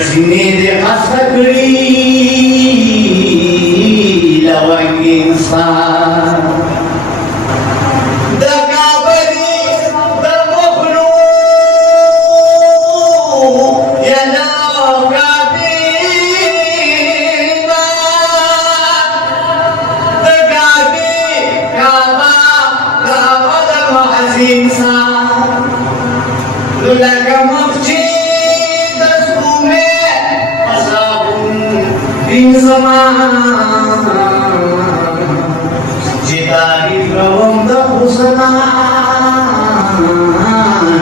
Sini dia kasakri lawan insan dakabari bermuklu ya nakabina dagabi kama dah mahzinsan lulaga mafji Bin zaman jika ikram dah husna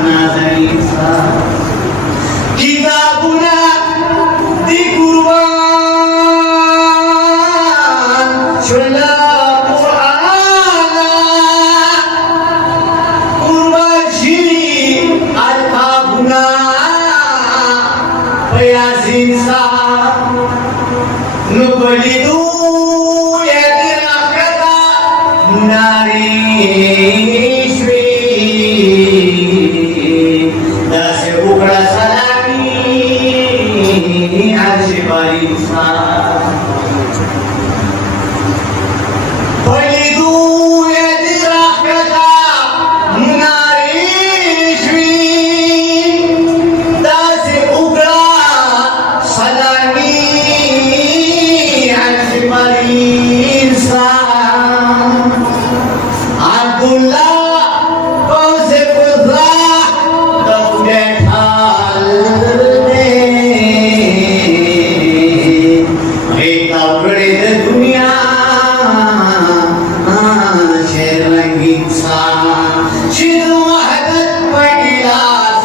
nazaisa kita puna di kurban shula Quran kurban shi al-abuna yazinsa Nubalidu yadirah kata narishwi Dasi ukra salami Arshibarisan Nubalidu yadirah kata narishwi Dasi ukra salami Insan Abdullah Fauzi Qudra Daudet Halde Kita beri dunia Sherang insan Shiru wahdat wa'ilas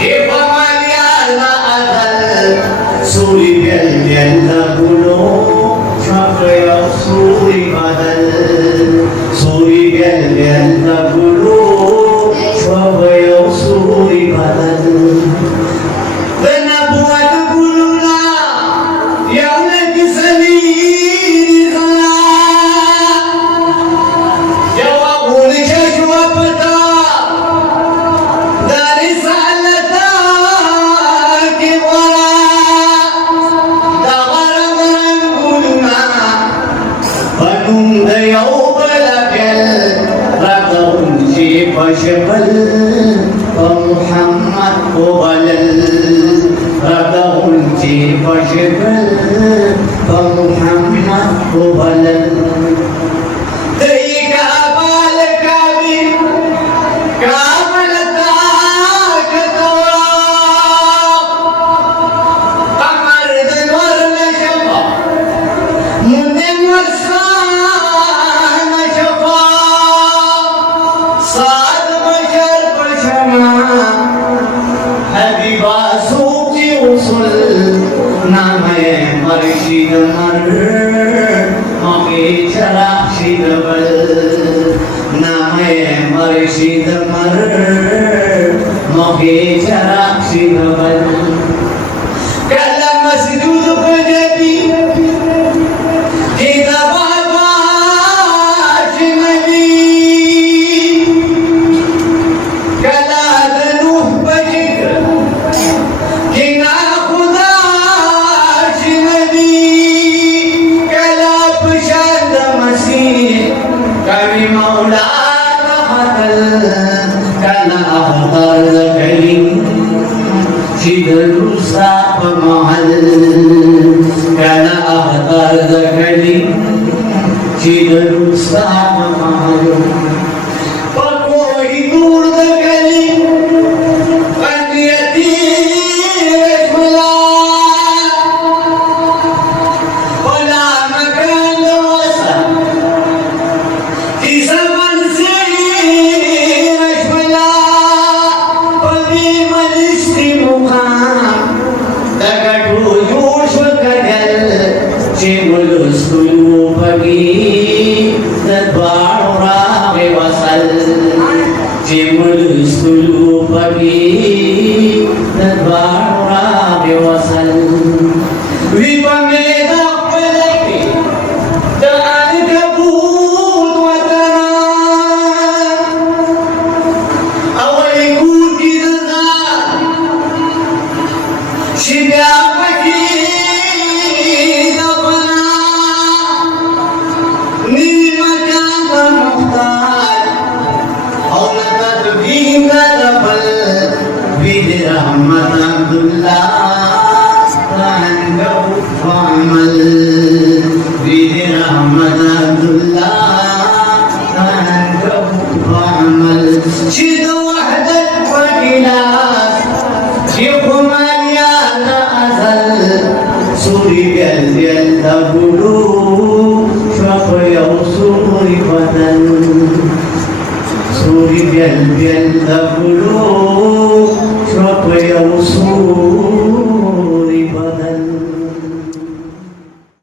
Ibamaliya la adal Suri bil jalla Suri badal Suri gel gulu Şvabaya suri badal Bana buat guluna Yang lagi sendiri Jawab boleh jawab betul Dari salata Kibara Dagaran guluna Banung dayau belakal Ratahun si pasyabal Muhammad Ubalal Ratahun si pasyabal Muhammad Ubalal Dayika abal kami Kamalata katawa Kamar denwar na syabah Mundin warsa Marshid Mar Moke Chara Shidabal Name Marshid Mar Moke Chara Shidabal Kala Masjid Pajati Kita Baba Shimali Kala Danuh Pajit Kina Kami maulana hatal Kana ahtar zakarin Shidarusa pamahal Kana ahtar zakarin Shidarusa pamahal Pakoi dur zakarin Kandiyati Rajmala Wala makan wasa Cimulus dulu pagi Nadbar rame wasal Cimulus dulu pagi Nadbar rame wasal Wipameda pelaki Dan kabut watanan Awal ikut kita Rahmat Abdullah Tanggap Amal Bibi Rahmat Abdullah Tanggap Amal Syed Wahdat Fadilat Syukum Aliyata Azal Suri Bial Tabulu Syapa Yaw Suri Fatan Suri Bial Tabulu Syapa Yaw